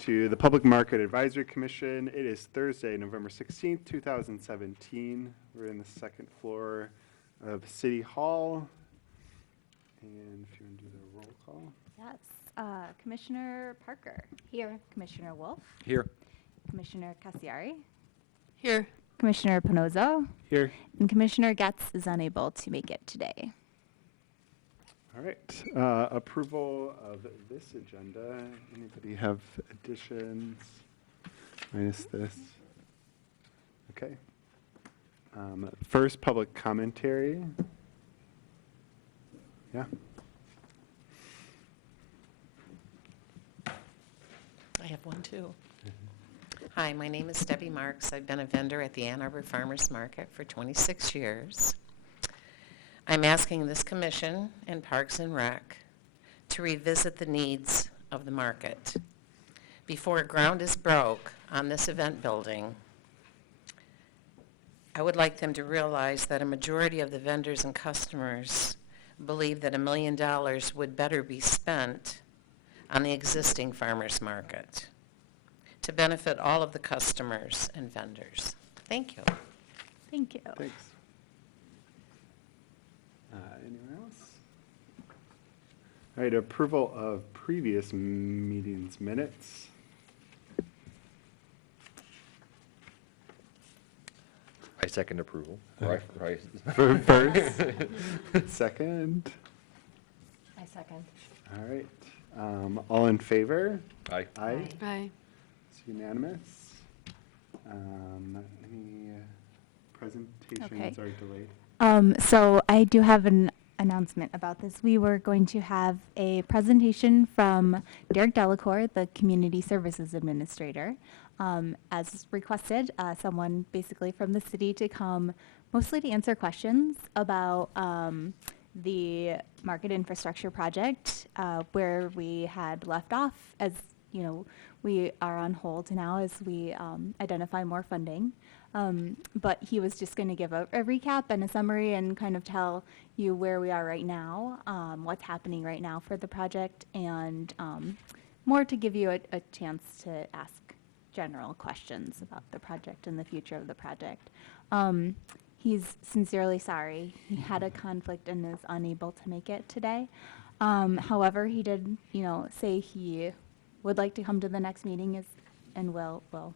to the Public Market Advisory Commission. It is Thursday, November 16th, 2017. We're in the second floor of City Hall. And if you want to do the roll call. Yes. Commissioner Parker. Here. Commissioner Wolf. Here. Commissioner Cassiari. Here. Commissioner Panozzo. Here. And Commissioner Getz is unable to make it today. All right. Approval of this agenda. Anybody have additions? Minus this. Okay. First, public commentary. Yeah. I have one too. Hi, my name is Debbie Marks. I've been a vendor at the Ann Arbor Farmers Market for 26 years. I'm asking this commission and Parks and Rec to revisit the needs of the market. Before ground is broke on this event building, I would like them to realize that a majority of the vendors and customers believe that $1 million would better be spent on the existing farmers market to benefit all of the customers and vendors. Thank you. Thank you. Thanks. Anyone else? All right, approval of previous meetings minutes. I second approval. Right. First, second. I second. All right. All in favor? Aye. Aye. Aye. It's unanimous. Any presentations Okay. are delayed? So I do have an announcement about this. We were going to have a presentation from Derek Delacour, the Community Services Administrator. As requested, someone basically from the city to come mostly to answer questions about the market infrastructure project where we had left off. As you know, we are on hold now as we identify more funding. But he was just going to give a recap and a summary and kind of tell you where we are right now, what's happening right now for the project, and more to give you a chance to ask general questions about the project and the future of the project. He's sincerely sorry. He had a conflict and is unable to make it today. However, he did, say he would like to come to the next meeting and will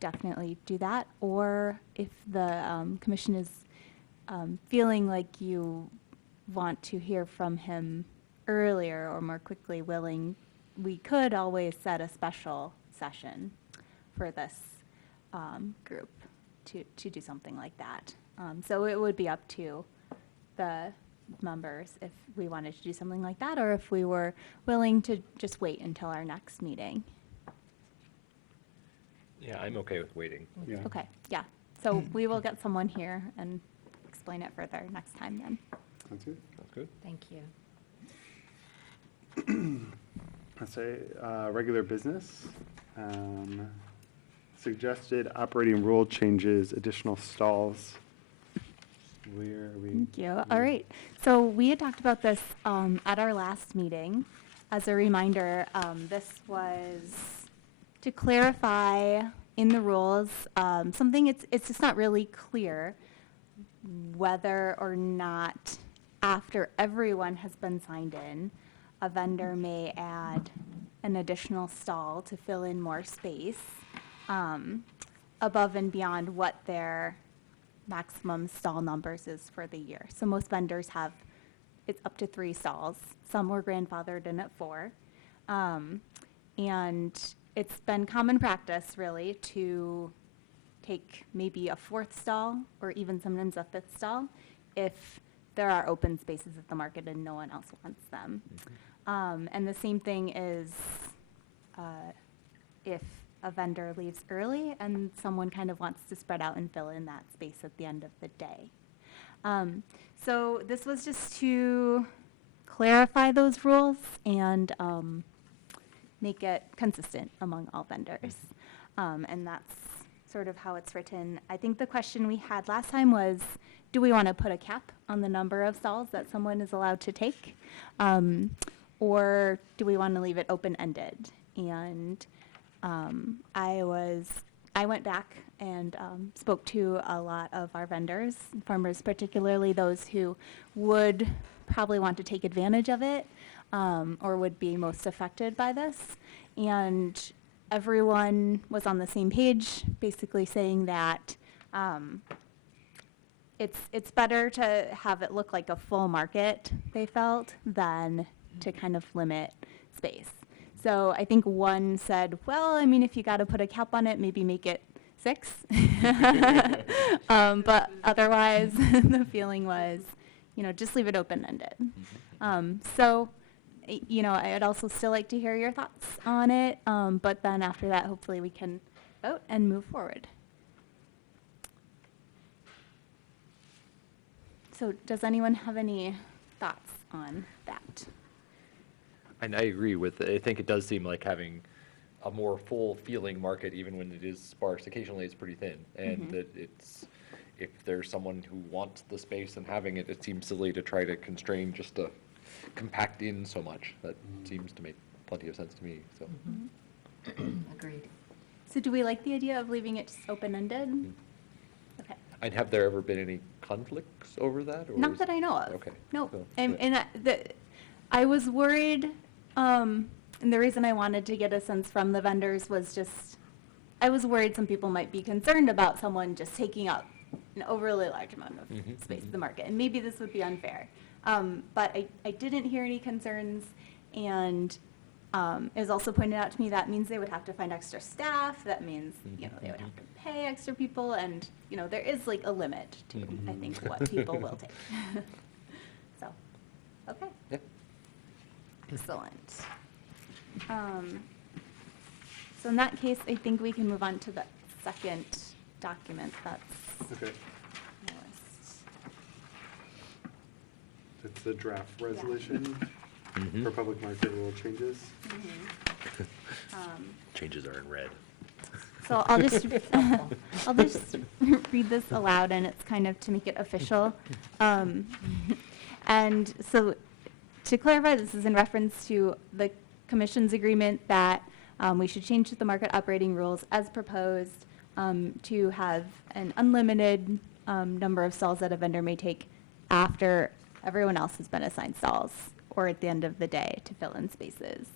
definitely do that. Or if the commission is feeling like you want to hear from him earlier or more quickly willing, we could always set a special session for this group to do something like that. So it would be up to the members if we wanted to do something like that, or if we were willing to just wait until our next meeting. Yeah, I'm okay with waiting. Yeah. Okay, yeah. So we will get someone here and explain it further next time then. Sounds good. Sounds good. Thank you. Let's say regular business. Suggested operating rule changes, additional stalls. Where are we? Thank you. All right. So we had talked about this at our last meeting. As a reminder, this was to clarify in the rules something. It's just not really clear whether or not after everyone has been signed in, a vendor may add an additional stall to fill in more space above and beyond what their maximum stall numbers is for the year. So most vendors have, it's up to 3 stalls. Some were grandfathered in at 4. And it's been common practice really to take maybe a 4th stall or even sometimes a 5th stall if there are open spaces at the market and no one else wants them. And the same thing is if a vendor leaves early and someone kind of wants to spread out and fill in that space at the end of the day. So this was just to clarify those rules and make it consistent among all vendors. And that's sort of how it's written. I think the question we had last time was, do we want to put a cap on the number of stalls that someone is allowed to take? Or do we want to leave it open-ended? And I went back and spoke to a lot of our vendors, farmers, particularly those who would probably want to take advantage of it or would be most affected by this. And everyone was on the same page, basically saying that it's better to have it look like a full market, they felt, than to kind of limit space. So I think one said, well, I mean, if you got to put a cap on it, maybe make it 6. But otherwise, the feeling was, just leave it open-ended. So, I'd also still like to hear your thoughts on it. But then after that, hopefully we can vote and move forward. So does anyone have any thoughts on that? And I agree with, I think it does seem like having a more full feeling market, even when it is sparse, occasionally it's pretty thin. And that if there's someone who wants the space and having it, it seems silly to try to constrain just to compact in so much. That seems to make plenty of sense to me, so. Agreed. So do we like the idea of leaving it just open-ended? Okay. And have there ever been any conflicts over that? Or Not is- that I know of. Okay. Nope. So, And, yeah. I was worried, and the reason I wanted to get a sense from the vendors was just, I was worried some people might be concerned about someone just taking up an overly large amount of space in the market, and maybe this would be unfair. But I didn't hear any concerns, and it was also pointed out to me that means they would have to find extra staff, that means, they would have to pay extra people, and, there is like a limit to, I think, what people will take. So, okay. Yeah. Excellent. So in that case, I think we can move on to the second document that's Okay, on the list. that's the draft Yeah. resolution Mhm. for public market rule changes. Changes are in red. So I'll just read this aloud, and it's kind of to make it official. And so to clarify, this is in reference to the commission's agreement that we should change the market operating rules as proposed to have an unlimited number of stalls that a vendor may take after everyone else has been assigned stalls or at the end of the day to fill in spaces.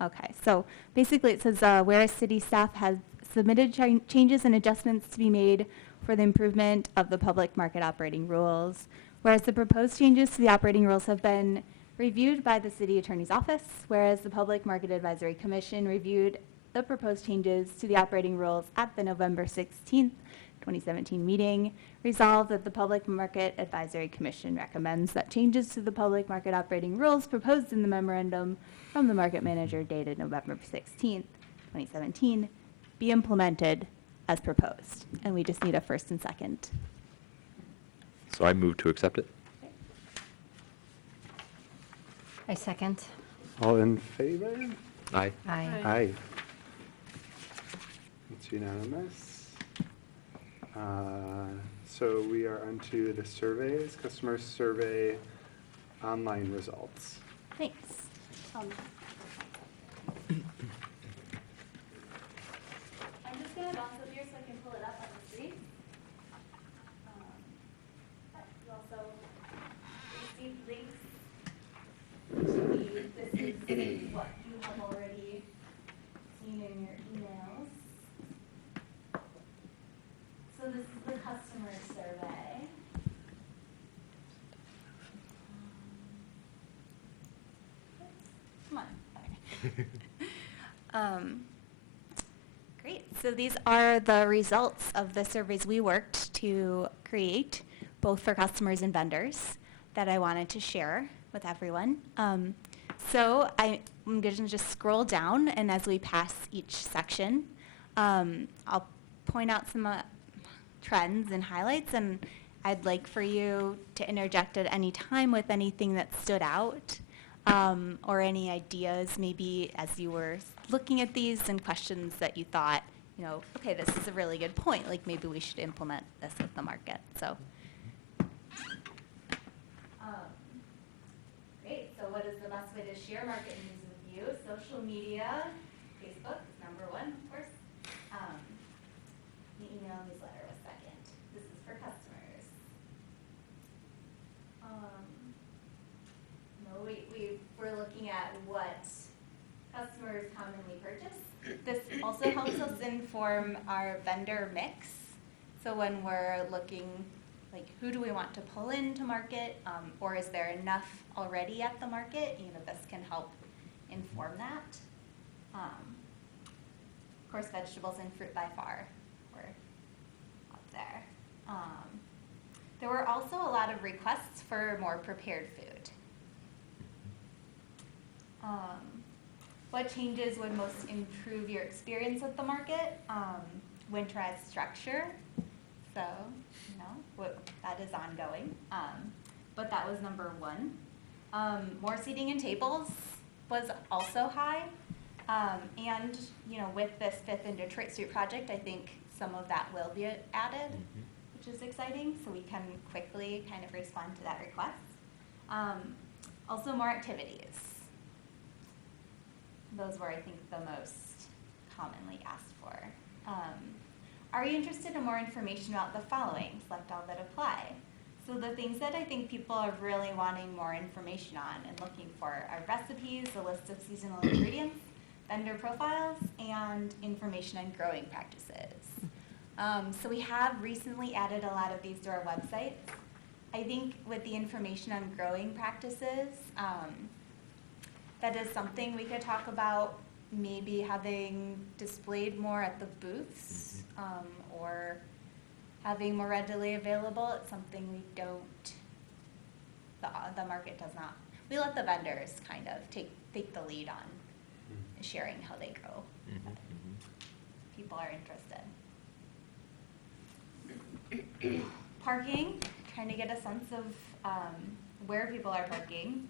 Okay, so basically it says, whereas city staff has submitted changes and adjustments to be made for the improvement of the public market operating rules, whereas the proposed changes to the operating rules have been reviewed by the city attorney's office, whereas the Public Market Advisory Commission reviewed the proposed changes to the operating rules at the November 16th, 2017 meeting, resolved that the Public Market Advisory Commission recommends that changes to the public market operating rules proposed in the memorandum from the market manager dated November 16th, 2017, be implemented as proposed. And we just need a first and second. So I move to accept it. I second. All in favor? Aye. Aye. Aye. It's unanimous. So we are onto the surveys, customer survey online results. Thanks. I'm just going to bounce up here so I can pull it up on the screen. You also received links this is what you have already seen in your emails. So this is the customer survey. Come on. Great. So these are the results of the surveys we worked to create, both for customers and vendors, that I wanted to share with everyone. So I'm going to just scroll down, and as we pass each section, I'll point out some trends and highlights, and I'd like for you to interject at any time with anything that stood out, or any ideas maybe as you were looking at these and questions that you thought, okay, this is a really good point, like maybe we should implement this with the market. So. Great, so what is the best way to share market news with you? Social media, Facebook is inform our vendor mix. So when we're looking, like, who do we want to pull into market, or is there enough already at the market? This can help inform that. Of course, vegetables and fruit by far were up there. There were also a lot of requests for more prepared food. What changes would most improve your experience at the market? Winterized structure. So, that is ongoing. But that was number one. More seating and tables was also high. And, with this Fifth and Detroit Street project, I think some of that will be added, which is exciting. So we can quickly kind of respond to that request. Also more activities. Those were, I think, the most commonly asked for. Are you interested in more information about the following? Select all that apply. So the things that I think people are really wanting more information on and looking for are recipes, a list of seasonal ingredients, vendor profiles, and information on growing practices. So we have recently added a lot of these to our website. I think with the information on growing practices, that is something we could talk about, maybe having displayed more at the booths, or having more readily available. It's something we don't, the market does not. We let the vendors kind of take the lead on sharing how they grow. People are interested. Parking, trying to get a sense of where people are parking.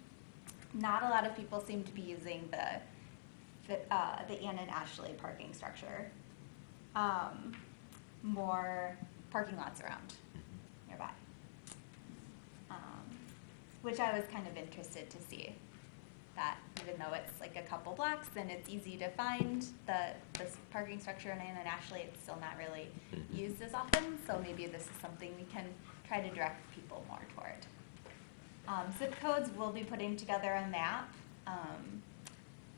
Not a lot of people seem to be using the Ann and Ashley parking structure. More parking lots around nearby, which I was kind of interested to see. That even though it's like a couple blocks and it's easy to find this parking structure in Ann and Ashley, it's still not really used as often. So maybe this is something we can try to direct people more toward. Zip codes, we'll be putting together a map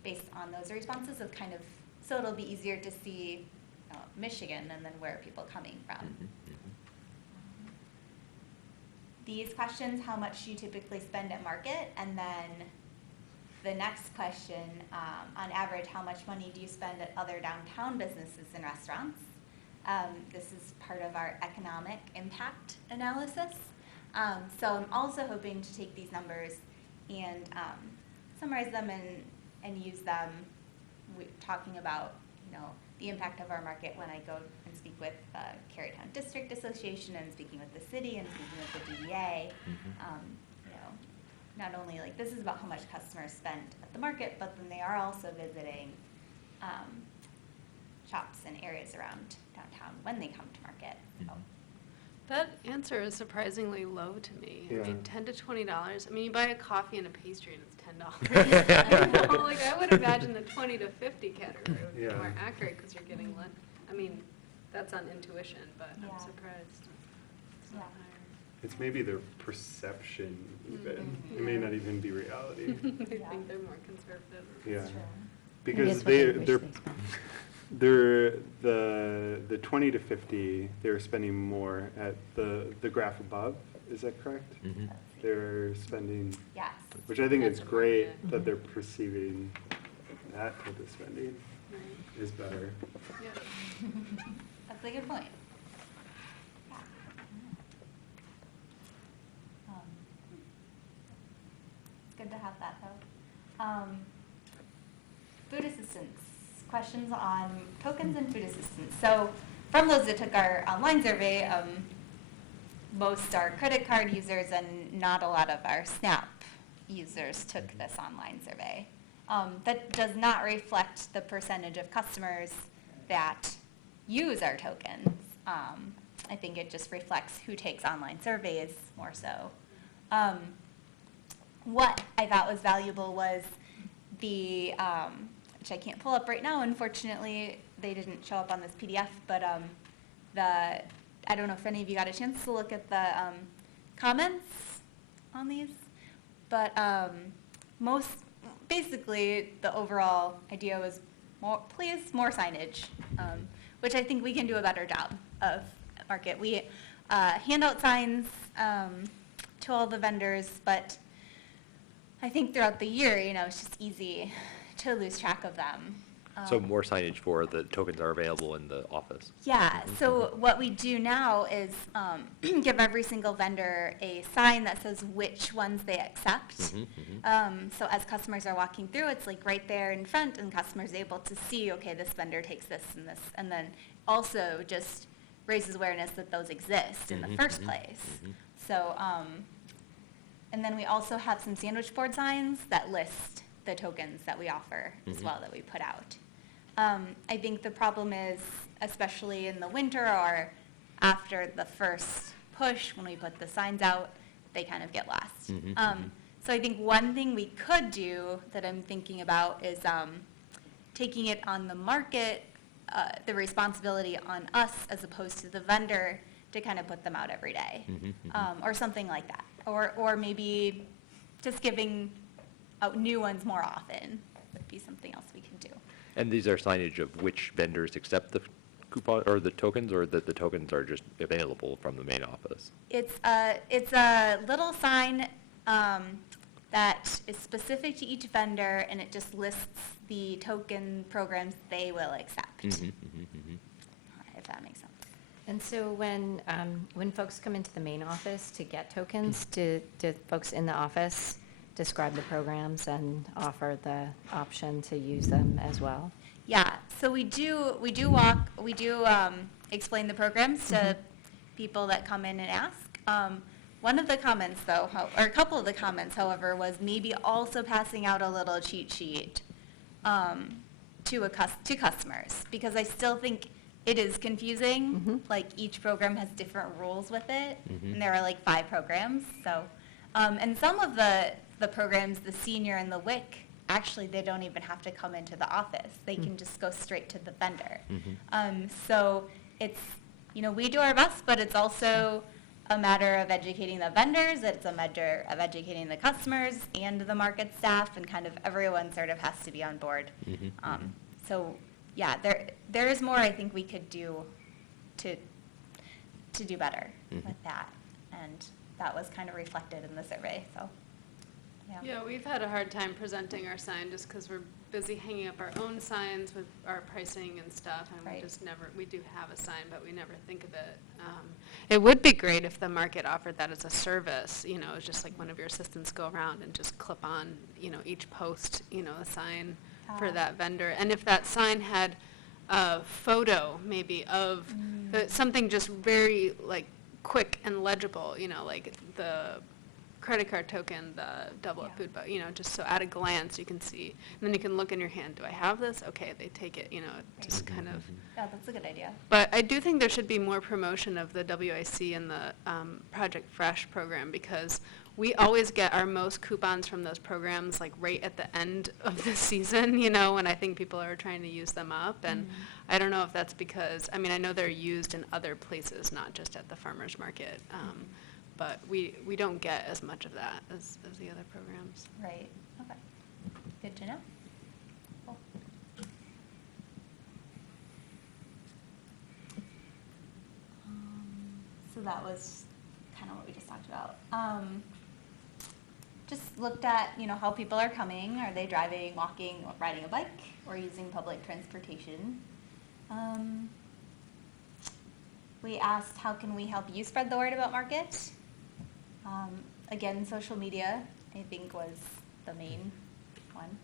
based on those responses of kind of, so it'll be easier to see Michigan and then where are people coming from. These questions, how much do you typically spend at market? And then the next question, on average, how much money do you spend at other downtown businesses and restaurants? This is part of our economic impact analysis. So I'm also hoping to take these numbers and summarize them and use them talking about, the impact of our market when I go and speak with Carytown District Association and speaking with the city and speaking with the DDA. Not only like this is about how much customers spend at the market, but then they are also visiting shops and areas around downtown when they come to market. So. That answer is surprisingly low to me. Yeah. I mean, $10 to $20. I mean, you buy a coffee and a pastry and it's $10. I would imagine the 20 to 50 category would be more accurate because you're getting less. I mean, that's on intuition, but I'm surprised it's not higher. It's maybe their perception even. It may not even be reality. They think they're more conservative. Yeah. That's true. Because the 20 to 50, they're spending more at the graph above. Is that correct? They're spending, Yes. which I think is That's great appropriate. that they're perceiving that type of spending Right. is better. Yeah. That's a good point. Yeah. It's good to have that though. Food assistance, questions on tokens and food assistance. So from those that took our online survey, most are credit card users and not a lot of our SNAP users took this online survey. That does not reflect the percentage of customers that use our tokens. I think it just reflects who takes online surveys more so. What I thought was valuable was the, which I can't pull up right now, unfortunately, they didn't show up on this PDF, but I don't know if any of you got a chance to look at the comments on these, but basically the overall idea was more signage. which I think we can do a better job of at Market. We hand out signs to all the vendors, but I think throughout the year, it's just easy to lose track of them. So more signage for the tokens are available in the office. Yeah, so what we do now is give every single vendor a sign that says which ones they accept. So as customers are walking through, it's like right there in front, and customers are able to see, okay, this vendor takes this, and then also just raises awareness that those exist in the first place. So, and then we also have some sandwich board signs that list the tokens that we offer as well that we put out. I think the problem is, especially in the winter or after the first push, when we put the signs out, they kind of get lost. So I think one thing we could do that I'm thinking about is taking it on the market, the responsibility on us as opposed to the vendor to kind of put them out every day, or something like that. Or maybe just giving out new ones more often would be something else we can do. And these are signage of which vendors accept the coupon or the tokens, or that the tokens are just available from the main office? It's a little sign that is specific to each vendor, and it just lists the token programs they will accept. If that makes sense. And so when folks come into the main office to get tokens, do folks in the office describe the programs and offer the option to use them as well? Yeah, so we do explain the programs to people that come in and ask. One of the comments, though, or a couple of the comments, however, was maybe also passing out a little cheat sheet to customers, because I still think it is confusing. Like, each program has different rules with it, and there are like 5 programs. So, and some of the programs, the senior and the WIC, actually they don't even have to come into the office. They can just go straight to the vendor. So it's, we do our best, but it's also a matter of educating the vendors. It's a matter of educating the customers and the market staff, and kind of everyone sort of has to be on board. So yeah, there is more I think we could do to do better with that, and that was kind of reflected in the survey. So Yeah, we've had a hard time presenting our sign just because we're busy hanging up our own signs with our pricing and stuff, and Right. we just never, we do have a sign, but we never think of it. It would be great if the market offered that as a service, it's just like one of your assistants go around and just clip on, each post, a sign for that vendor. And if that sign had a photo maybe of something just very like quick and legible, like the credit card token, the double up food, just so at a glance you can see, and then you can look in your hand, do I have this? Okay, they take it, just kind of. yeah, that's a good idea. But I do think there should be more promotion of the WIC and the Project Fresh program, because we always get our most coupons from those programs like right at the end of the season, when I think people are trying to use them up. And I don't know if that's because, I know they're used in other places, not just at the farmer's market. But we don't get as much of that as the other programs. Right, okay. Good to know. Cool. So that was kind of what we just talked about. Just looked at, how people are coming. Are they driving, walking, riding a bike, or using public transportation? We asked, how can we help you spread the word about Market? Again, social media, I think, was the main one.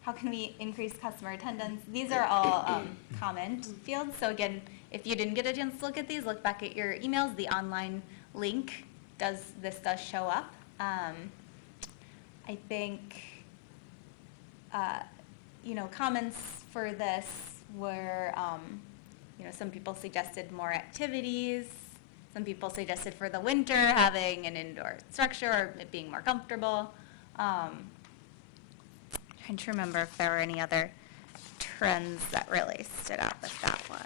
How can we increase customer attendance? These are all comment fields. So again, if you didn't get a chance to look at these, look back at your emails. The online link does show up. I think, comments for this were, some people suggested more activities. Some people suggested for the winter having an indoor structure or it being more comfortable. Trying to remember if there were any other trends that really stood out with that one.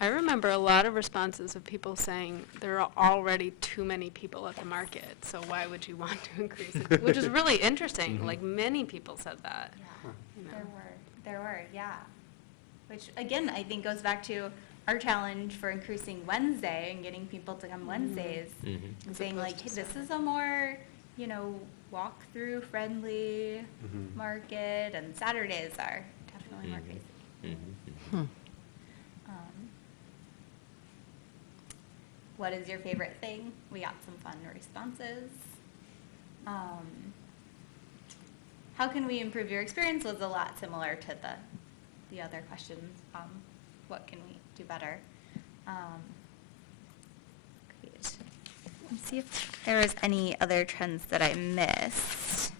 I remember a lot of responses of people saying there are already too many people at the market, so why would you want to increase it? Which is really interesting. Like, many people said that. Yeah, there were, yeah. which again, I think goes back to our challenge for increasing Wednesday and getting people to come Wednesdays. And saying like, hey, this is a more, you know, walk-through friendly market, and Saturdays are definitely more crazy. What is your favorite thing? We got some fun responses. How can we improve your experience was a lot similar to the other questions. What can we do better? Great. Let's see if there was any other trends that I missed.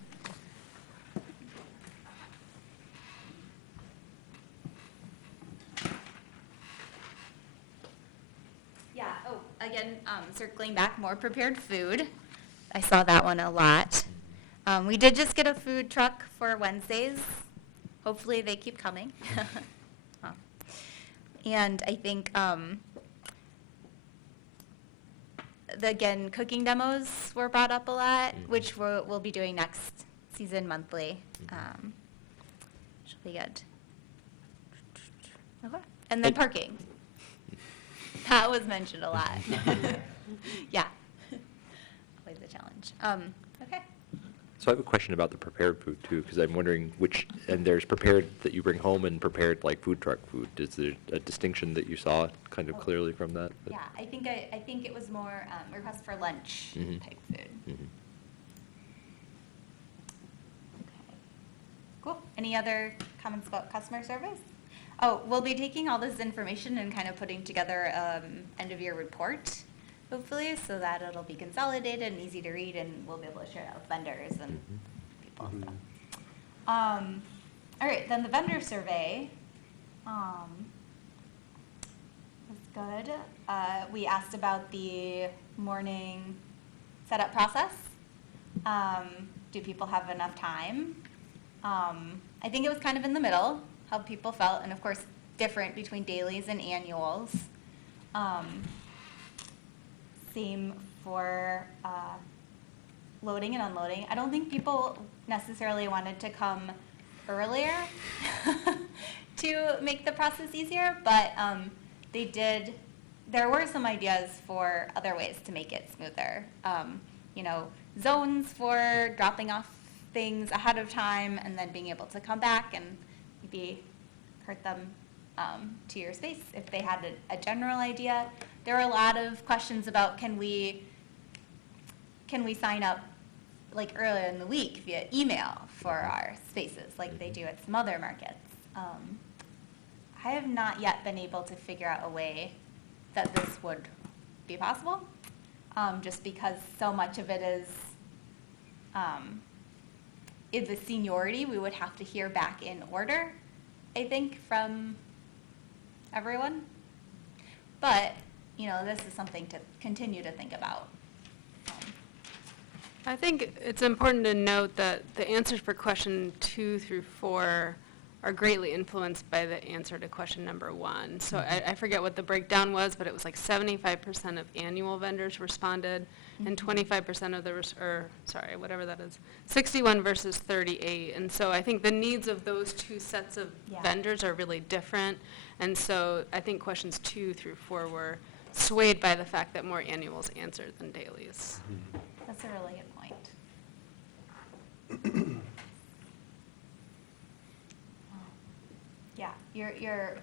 Yeah, oh, again, circling back, more prepared food. I saw that one a lot. We did just get a food truck for Wednesdays. Hopefully they keep coming. And I think, again, cooking demos were brought up a lot, which we'll be doing next season monthly. Should be good. Okay. And then parking. That was mentioned a lot. Yeah. Always a challenge. Okay. So I have a question about the prepared food too, because I'm wondering and there's prepared that you bring home and prepared like food truck food. Is there a distinction that you saw kind of clearly from that? Yeah, I think it was more request for lunch type food. Okay. Cool. Any other comments about customer service? Oh, we'll be taking all this information and kind of putting together end of year report, hopefully, so that it'll be consolidated and easy to read, and we'll be able to share that with vendors and people. So. All right, then the vendor survey was good. We asked about the morning setup process. Do people have enough time? I think it was kind of in the middle, how people felt, and of course, different between dailies and annuals. Same for loading and unloading. I don't think people necessarily wanted to come earlier to make the process easier, but they did. There were some ideas for other ways to make it smoother. You know, zones for dropping off things ahead of time and then being able to come back and maybe hurt them to your space if they had a general idea. There were a lot of questions about can we sign up like earlier in the week via email for our spaces like they do at some other markets. I have not yet been able to figure out a way that this would be possible, just because so much of it is the seniority. We would have to hear back in order, I think, from everyone. But, you know, this is something to continue to think about. I think it's important to note that the answers for question 2 through 4 are greatly influenced by the answer to question number 1. So I forget what the breakdown was, but it was like 75% of annual vendors responded, and 25% of whatever that is, 61 versus 38. And so I think the needs of those two sets of vendors are really different. And so I think questions 2 through 4 were swayed by the fact that more annuals answered than dailies. That's a really good point. Yeah,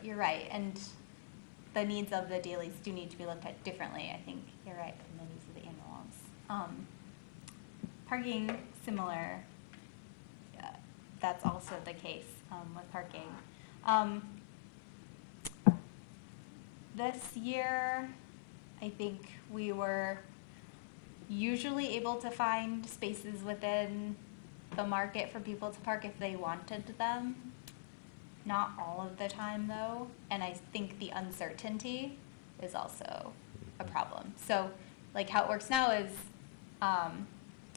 you're right, and the needs of the dailies do need to be looked at differently. I think you're right from the needs of the annuals. Parking, similar. That's also the case with parking. This year, I think we were usually able to find spaces within the market for people to park if they wanted them. Not all of the time, though, and I think the uncertainty is also a problem. So, like how it works now is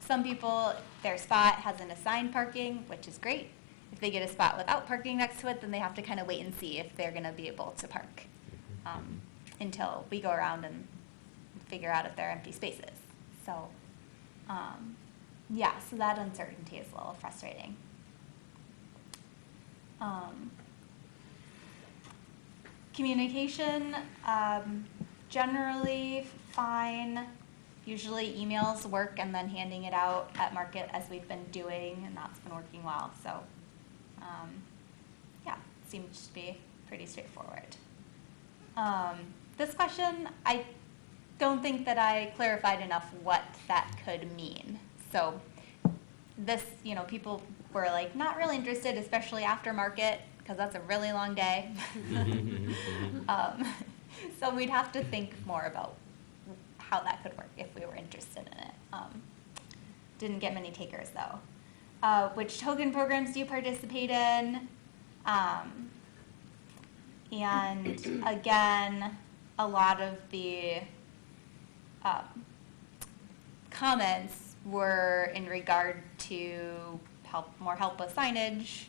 some people, their spot has an assigned parking, which is great. If they get a spot without parking next to it, then they have to kind of wait and see if they're going to be able to park until we go around and figure out if there are empty spaces. So, yeah, so that uncertainty is a little frustrating. Communication, generally fine. Usually emails work and then handing it out at market as we've been doing, and that's been working well. So, yeah, seems to be pretty straightforward. This question, I don't think that I clarified enough what that could mean. So this, people were like not really interested, especially after market, because that's a really long day. So we'd have to think more about how that could work if we were interested in it. Didn't get many takers though. Which token programs do you participate in? And again, a lot of the comments were in regard to more help with signage,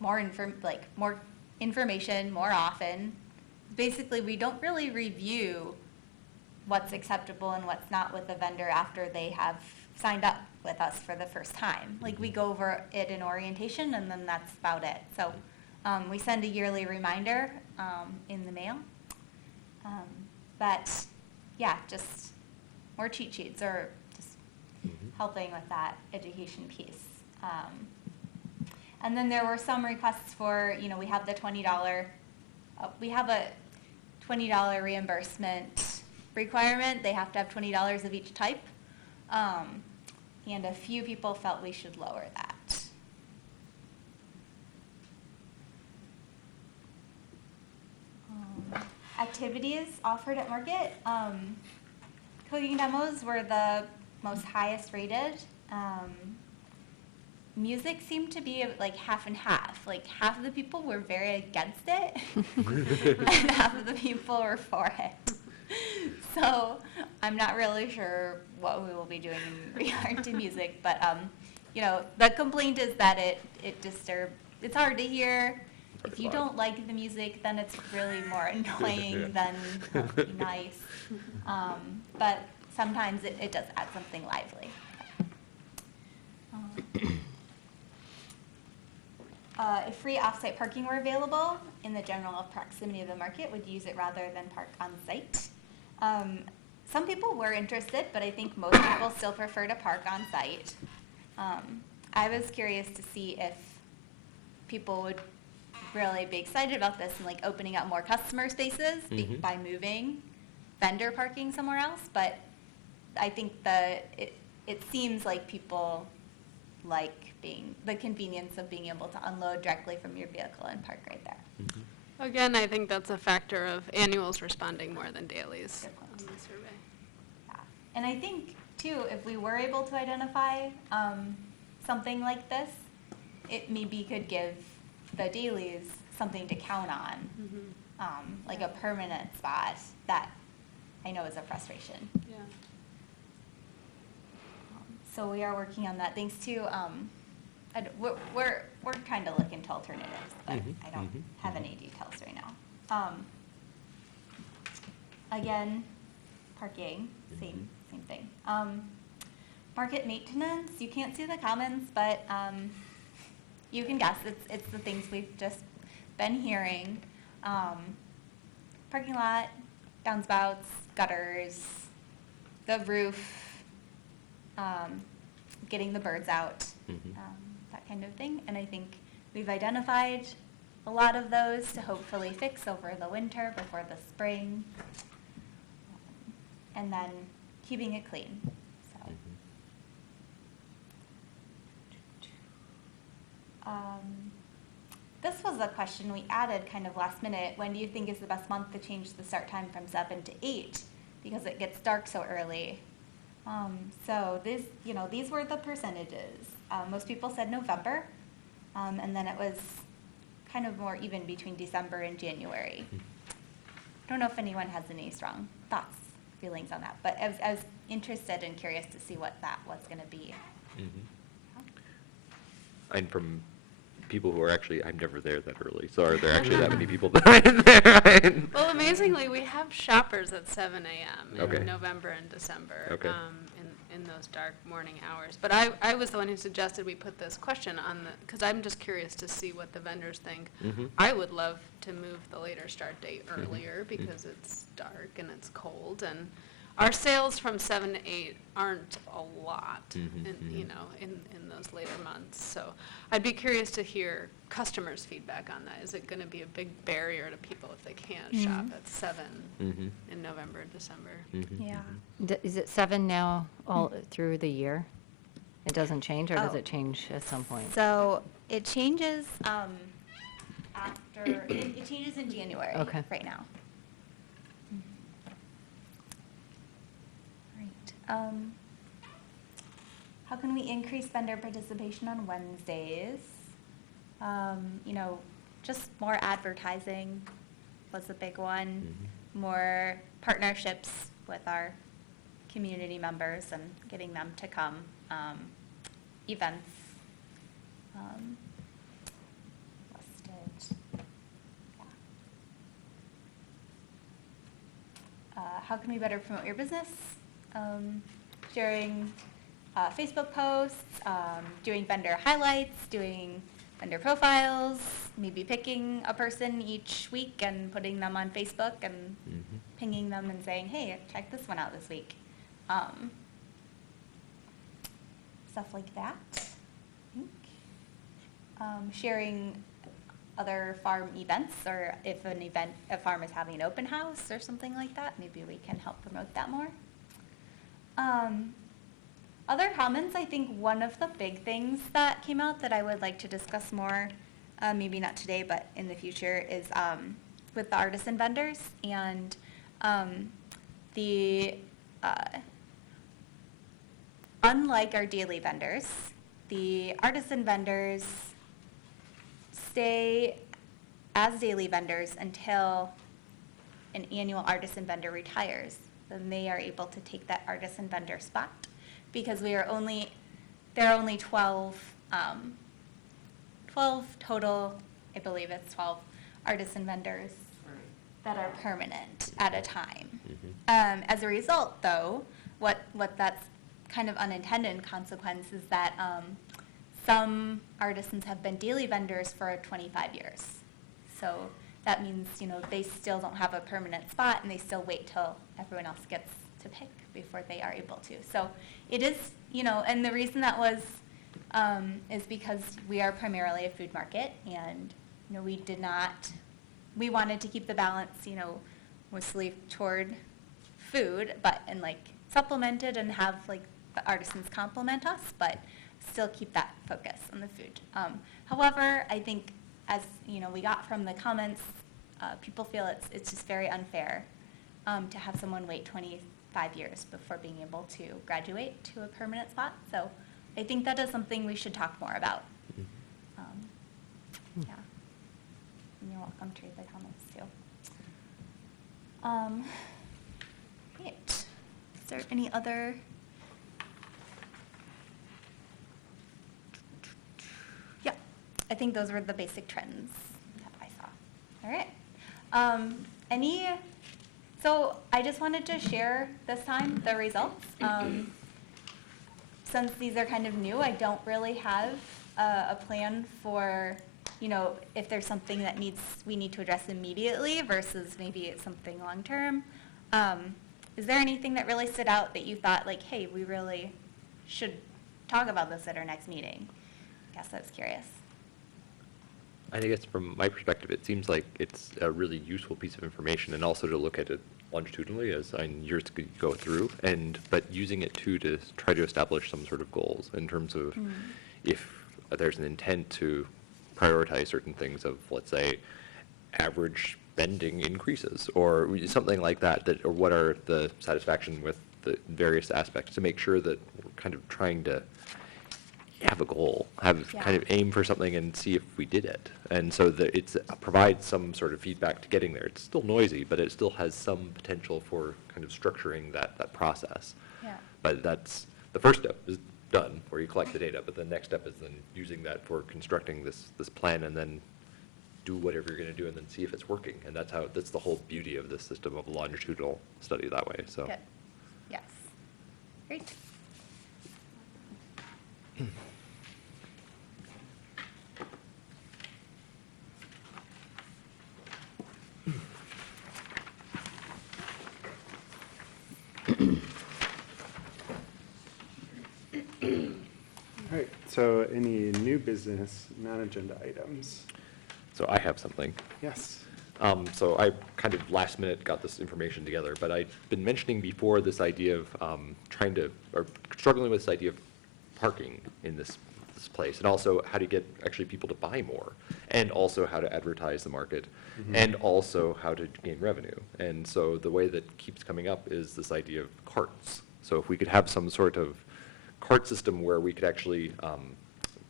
more information more often. Basically, we don't really review what's acceptable and what's not with the vendor after they have signed up with us for the first time. Like, we go over it in orientation, and then that's about it. So we send a yearly reminder in the mail. But yeah, just more cheat sheets or just helping with that education piece. And then there were some requests for, we have the $20, we have a $20 reimbursement requirement. They have to have $20 of each type. And a few people felt we should lower that. Activities offered at market. Cooking demos were the most highest rated. Music seemed to be like half and half. Like half of the people were very against it, and half of the people were for it. So I'm not really sure what we will be doing in regard to music, but the complaint is that it disturbs. It's hard to hear. If you don't like the music, then it's really more annoying than nice. But sometimes it does add something lively. If free off-site parking were available in the general proximity of the market, would you use it rather than park on-site? Some people were interested, but I think most people still prefer to park on-site. I was curious to see if people would really be excited about this and like opening up more customer spaces by moving vendor parking somewhere else, but I think it seems like people like the convenience of being able to unload directly from your vehicle and park right there. Again, I think that's a factor of annuals responding more than dailies Good point. on the survey. Yeah. And I think too, if we were able to identify something like this, it maybe could give the dailies something to count on, like a permanent spot that I know is a frustration. Yeah. So we are working on that. Thanks to we're kind of looking to alternatives, but I don't have any details right now. Again, parking, same thing. Market maintenance. You can't see the comments, but you can guess. It's the things we've just been hearing. Parking lot, downspouts, gutters, the roof. Getting the birds out, that kind of thing. And I think we've identified a lot of those to hopefully fix over the winter before the spring. And then keeping it clean. So. This was a question we added kind of last minute. When do you think is the best month to change the start time from 7 to 8? Because it gets dark so early. So these were the percentages. Most people said November, and then it was kind of more even between December and January. Don't know if anyone has any strong thoughts, feelings on that, but I was interested and curious to see what that was going to be. And from people who are actually, I'm never there that early, so are there actually that many people that are in there? Well, amazingly, we have shoppers at 7 a.m. Okay. in November and December. Okay. in those dark morning hours. But I was the one who suggested we put this question on the, because I'm just curious to see what the vendors think. I would love to move the later start date earlier because it's dark and it's cold, and our sales from 7 to 8 aren't a lot in those later months. So I'd be curious to hear customers' feedback on that. Is it going to be a big barrier to people if they can't shop at 7 in November, December? Yeah. Is it 7 now all through the year? It doesn't change, or does Oh. it change at some point? So it changes after, it changes in January Okay. right now. Right. How can we increase vendor participation on Wednesdays? Just more advertising was a big one. More partnerships with our community members and getting them to come. Events. Listed. Yeah. How can we better promote your business? Sharing Facebook posts, doing vendor highlights, doing vendor profiles, maybe picking a person each week and putting them on Facebook and pinging them and saying, hey, check this one out this week. Stuff like that, I think. Sharing other farm events, or if a farm is having an open house or something like that, maybe we can help promote that more. Other comments, I think one of the big things that came out that I would like to discuss more, maybe not today, but in the future, is with the artisan vendors and unlike our daily vendors, the artisan vendors stay as daily vendors until an annual artisan vendor retires. Then they are able to take that artisan vendor spot, because there are only 12 total, I believe it's 12 artisan vendors that are permanent at a time. As a result, though, what that's kind of unintended consequence is that some artisans have been daily vendors for 25 years. So that means, they still don't have a permanent spot, and they still wait till everyone else gets to pick before they are able to. So it is, and the reason that was is because we are primarily a food market, and, we wanted to keep the balance, mostly toward food, and supplemented and have the artisans complement us, but still keep that focus on the food. However, I think as, we got from the comments, people feel it's just very unfair to have someone wait 25 years before being able to graduate to a permanent spot. So I think that is something we should talk more about. Yeah. And you're welcome to read the comments too. Right. Is there any other? Yeah, I think those were the basic trends that I saw. All right. So I just wanted to share this time the results. Since these are kind of new, I don't really have a plan for, if there's something that we need to address immediately versus maybe it's something long-term. Is there anything that really stood out that you thought hey, we really should talk about this at our next meeting? I guess I was curious. I think it's, from my perspective, it seems like it's a really useful piece of information, and also to look at it longitudinally as years go through, but using it too to try to establish some sort of goals in terms of if there's an intent to prioritize certain things of, let's say, average spending increases or something like that, or what are the satisfaction with the various aspects, to make sure that we're kind of trying to have a goal, kind of aim for something and see if we did it. And so that it provides some sort of feedback to getting there. It's still noisy, but it still has some potential for kind of structuring that process. Yeah. But that's, the first step is done, where you collect the data, but the next step is then using that for constructing this plan, and then do whatever you're going to do and then see if it's working. And that's the whole beauty of this system of longitudinal study that way. So. Good. Yes. Great. So any new business, non-agenda items? So I have something. Yes. So I kind of last minute got this information together, but I've been mentioning before this idea of struggling with this idea of parking in this place, and also how to get actually people to buy more, and also how to advertise the market, and also how to gain revenue. And so the way that keeps coming up is this idea of carts. So if we could have some sort of cart system where we could actually,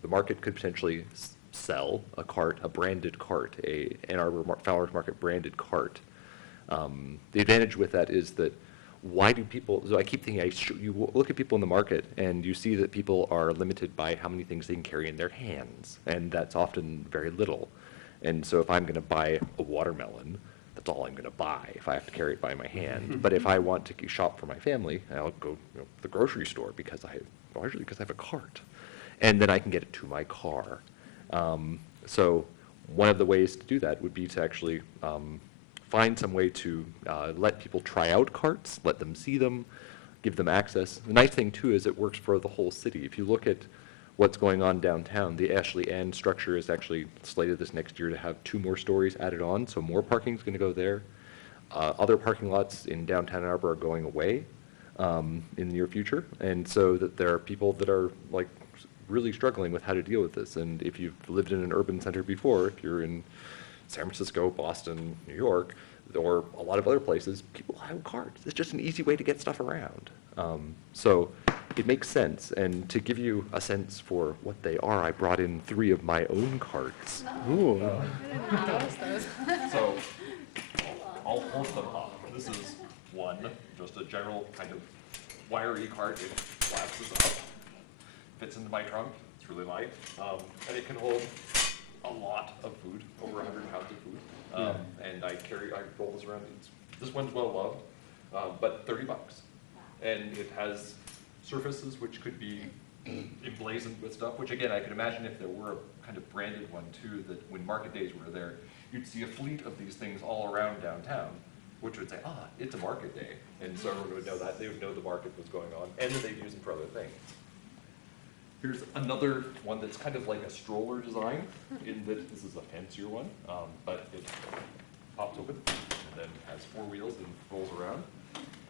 the market could potentially sell a cart, a branded cart, a Ann Arbor Farmers Market branded cart. The advantage with that is that why do people, so I keep thinking, you look at people in the market and you see that people are limited by how many things they can carry in their hands, and that's often very little. And so if I'm going to buy a watermelon, that's all I'm going to buy if I have to carry it by my hand. But if I want to shop for my family, I'll go to the grocery store largely because I have a cart, and then I can get it to my car. So one of the ways to do that would be to actually find some way to let people try out carts, let them see them, give them access. The nice thing too is it works for the whole city. If you look at what's going on downtown, the Ashley Ann structure is actually slated this next year to have 2 more stories added on, so more parking is going to go there. Other parking lots in downtown Ann Arbor are going away in the near future, and so that there are people that are like really struggling with how to deal with this. And if you've lived in an urban center before, if you're in San Francisco, Boston, New York, or a lot of other places, people have carts. It's just an easy way to get stuff around. So it makes sense. And to give you a sense for what they are, I brought in 3 of my own carts. Ooh. So I'll hold them up. This is one, just a general kind of wiry cart. It collapses up, fits into my trunk. It's really light, and it can hold a lot of food, over 100 pounds of food. And I roll this around. This one's well loved, but $30. And it has surfaces which could be emblazoned with stuff, which again, I could imagine if there were a kind of branded one too, that when market days were there, you'd see a fleet of these things all around downtown, which would say, it's a market day. And so everyone would know that. They would know the market was going on, and that they'd use them for other things. Here's another one that's kind of like a stroller design, in that this is a fancier one, but it pops open and then has 4 wheels and rolls around.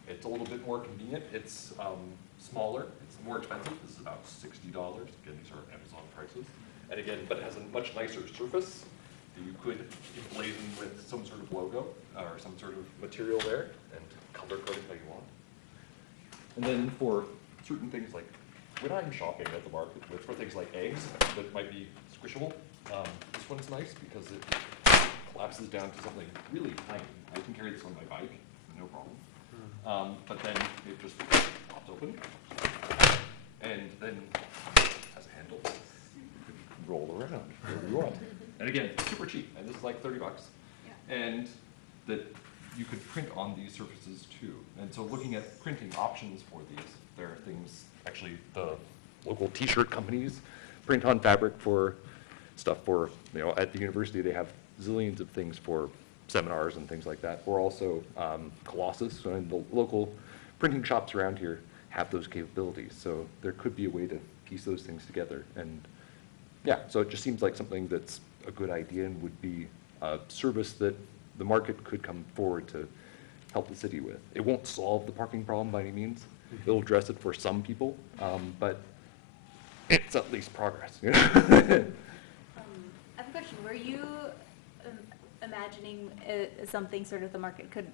It's a little bit more convenient. It's smaller. It's more expensive. This is about $60. Again, these are Amazon prices. And again, but it has a much nicer surface that you could emblazon with some sort of logo or some sort of material there and color code it how you want. And then for certain things like when I'm shopping at the market for things like eggs that might be squishable, this one's nice because it collapses down to something really tiny. I can carry this on my bike, no problem. But then it just pops open and then has a handle. You can roll around wherever you want. And again, super cheap, and this is like $30. Yeah. And that you could print on these surfaces too. And so looking at printing options for these, there are things, actually the local t-shirt companies print on fabric for stuff for, at the university they have zillions of things for seminars and things like that, or also Colossus, and the local printing shops around here have those capabilities. So there could be a way to piece those things together. And yeah, so it just seems like something that's a good idea and would be a service that the market could come forward to help the city with. It won't solve the parking problem by any means. It'll address it for some people, but it's at least progress. I have a question. Were you imagining something sort of the market could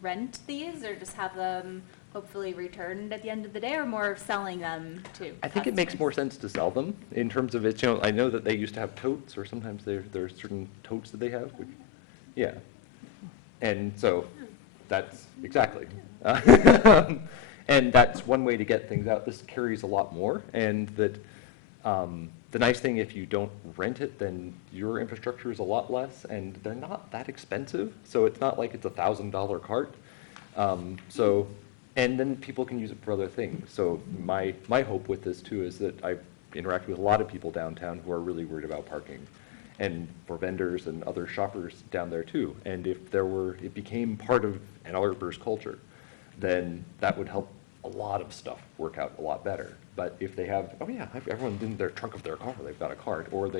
rent these, or just have them hopefully returned at the end of the day, or more of selling them to I think it makes more sense to sell them in terms of it. I know that they used to have totes, or sometimes there are certain totes that they have. Which, yeah, and so that's exactly. And that's one way to get things out. This carries a lot more, and that the nice thing, if you don't rent it, then your infrastructure is a lot less, and they're not that expensive. So it's not like it's $1,000 cart. And then people can use it for other things. So my hope with this too is that I interact with a lot of people downtown who are really worried about parking, and for vendors and other shoppers down there too. And if it became part of Ann Arbor's culture, then that would help a lot of stuff work out a lot better. But if they have, oh yeah, everyone in their trunk of their car, they've got a cart, or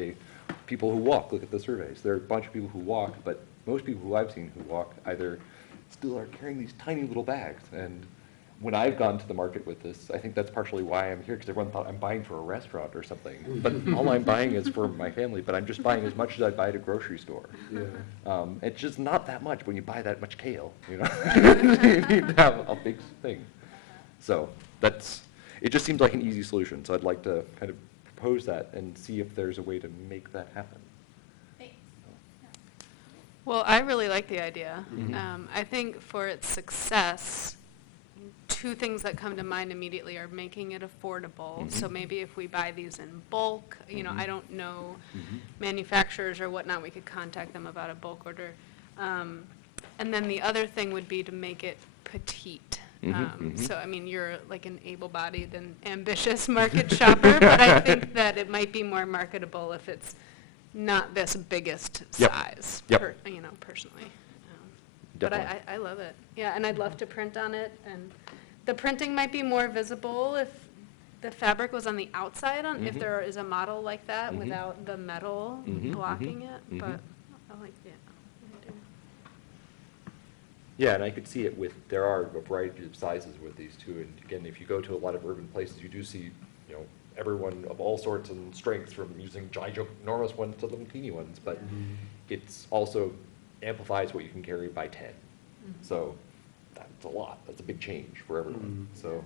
people who walk, look at the surveys. There are a bunch of people who walk, but most people who I've seen who walk either still are carrying these tiny little bags. And when I've gone to the market with this, I think that's partially why I'm here, because everyone thought I'm buying for a restaurant or something. But all I'm buying is for my family, but I'm just buying as much as I'd buy at a grocery store. Yeah. It's just not that much when you buy that much kale, you know? You need to have a big thing. So it just seems like an easy solution, so I'd like to kind of propose that and see if there's a way to make that happen. Well, I really like the idea. Mhm. I think for its success, two things that come to mind immediately are making it affordable. So Mhm. maybe if we buy these in bulk, Mhm. I don't know Mhm. manufacturers or whatnot, we could contact them about a bulk order. And then the other thing would be to make it petite. Mhm. So, I mean, you're like an able-bodied and ambitious market shopper, but I think that it might be more marketable if it's not this biggest Yep. size, Yep. personally. But Definitely. I love it. Yeah, and I'd love to print on it, and the printing might be more visible if the fabric was on the outside, if Mhm. there is a model like that Mhm. without the metal Mhm, blocking mhm, it, mhm. but I like the idea. Yeah, and I could see it there are a variety of sizes with these too, and again, if you go to a lot of urban places, you do see, everyone of all sorts and strengths, from using ginormous ones to little teeny ones, but it's also amplifies what you can carry by 10. So that's a lot, that's a big change for everyone, so.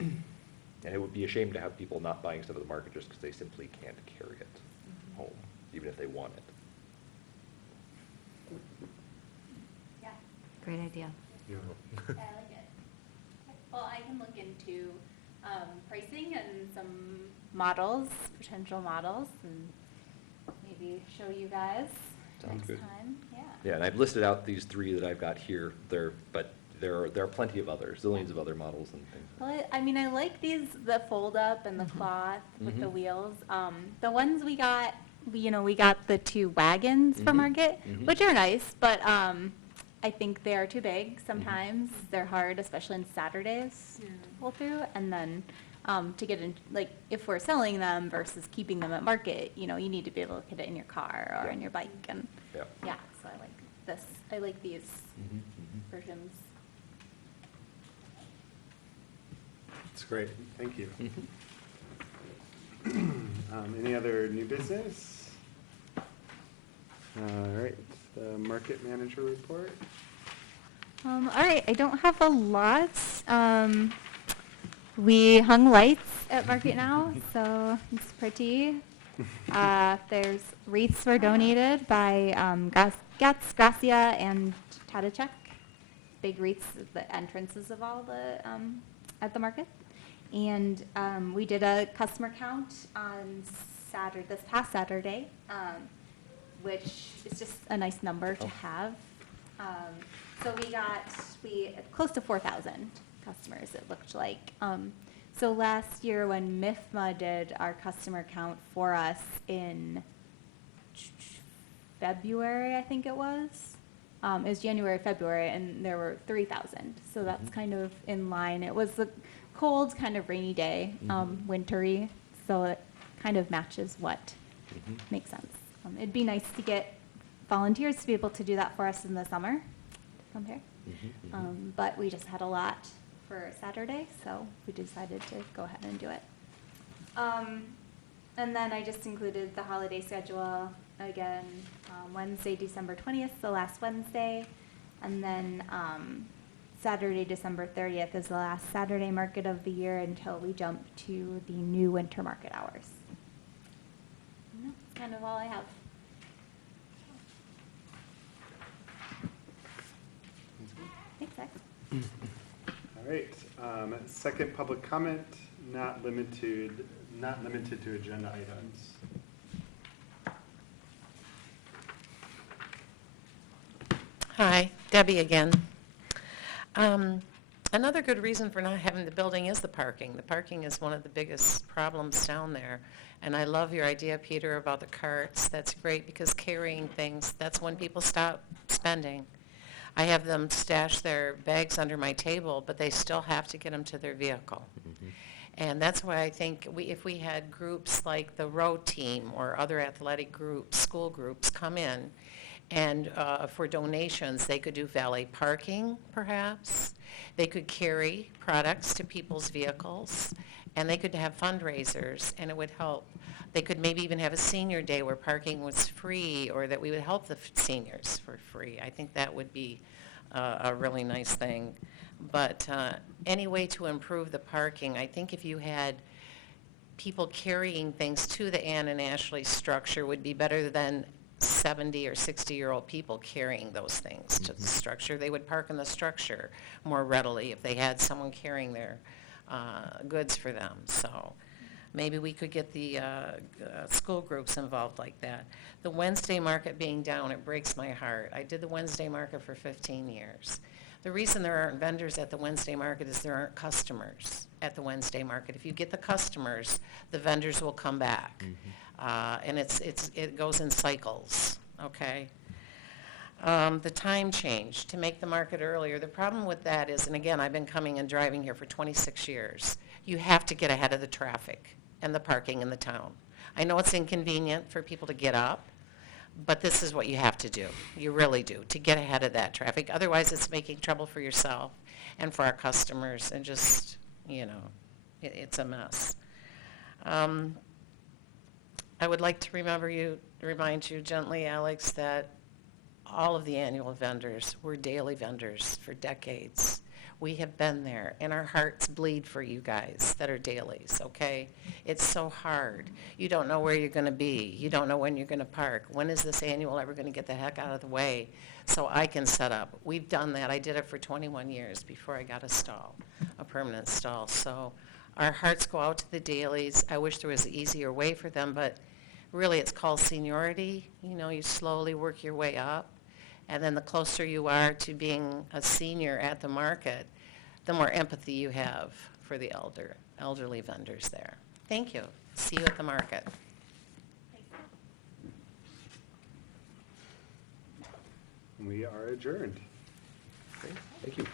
And it would be a shame to have people not buying stuff at the market just because they simply can't carry it home, even if they want it. Yeah, Great idea. Yeah. I like it. Well, I can look into pricing and some models, potential models, and maybe show you guys Sounds next good. time. Yeah. Yeah, and I've listed out these 3 that I've got here, but there are plenty of others, zillions of other models and things. Well, I like these, the fold up and the cloth with the Mhm. wheels. The ones we got, we got the 2 wagons for Mhm. Market, Mhm. which are nice, but I think they are too big sometimes. They're hard, especially on Saturdays Yeah. to pull through. And then to get in, like, if we're selling them versus keeping them at Market, you need to be able to get it in your car or Yeah. in your bike. And Yeah. yeah, so I like this. I like these Mhm, mhm. versions. That's great, thank you. Mhm. Any other new business? All right, the market manager report. All right, I don't have a lot. We hung lights at Market now, so it's pretty. There's wreaths were donated by Gats, Gracia, and Tadachek. Big wreaths at the entrances of all the at the market. And we did a customer count on this past Saturday, which is just a nice number to have. So we got close to 4,000 customers, it looked like. So last year when MIFMA did our customer count for us in February, I think it was. It was January, February, and there were 3,000. So that's Mhm. kind of in line. It was a cold, kind of rainy day, Mhm. wintry, so it kind of matches what Mhm. makes sense. It'd be nice to get volunteers to be able to do that for us in the summer, to come here. Mhm, mhm. But we just had a lot for Saturday, so we decided to go ahead and do it. And then I just included the holiday schedule again, Wednesday, December 20th, the last Wednesday, and then Saturday, December 30th is the last Saturday market of the year until we jump to the new winter market hours. And that's kind of all I have. Thanks, Zach. All right, second public comment, not limited to agenda items. Hi, Debbie again. Another good reason for not having the building is the parking. The parking is one of the biggest problems down there. And I love your idea, Peter, about the carts. That's great, because carrying things, that's when people stop spending. I have them stash their bags under my table, but they still have to get them to their vehicle. And that's why I think if we had groups like the row team or other athletic groups, school groups come in, and for donations, they could do valet parking, perhaps. They could carry products to people's vehicles, and they could have fundraisers, and it would help. They could maybe even have a senior day where parking was free, or that we would help the seniors for free. I think that would be a really nice thing. But any way to improve the parking, I think if you had people carrying things to the Ann and Ashley structure would be better than 70 or 60-year-old people carrying those things to the structure. They would park in the structure more readily if they had someone carrying their goods for them. So maybe we could get the school groups involved like that. The Wednesday market being down, it breaks my heart. I did the Wednesday market for 15 years. The reason there aren't vendors at the Wednesday market is there aren't customers at the Wednesday market. If you get the customers, the vendors will come back. And it goes in cycles, okay? The time change to make the market earlier. The problem with that is, and again, I've been coming and driving here for 26 years, you have to get ahead of the traffic and the parking in the town. I know it's inconvenient for people to get up, but this is what you have to do. You really do, to get ahead of that traffic. Otherwise, it's making trouble for yourself and for our customers, and just, you know, it's a mess. I would like to remind you gently, Alex, that all of the annual vendors were daily vendors for decades. We have been there, and our hearts bleed for you guys that are dailies, okay? It's so hard. You don't know where you're going to be. You don't know when you're going to park. When is this annual ever going to get the heck out of the way so I can set up? We've done that. I did it for 21 years before I got a stall, a permanent stall. So our hearts go out to the dailies. I wish there was an easier way for them, but really it's called seniority. You know, you slowly work your way up. And then the closer you are to being a senior at the market, the more empathy you have for the elderly vendors there. Thank you. See you at the market. We are adjourned. Great. Thank you.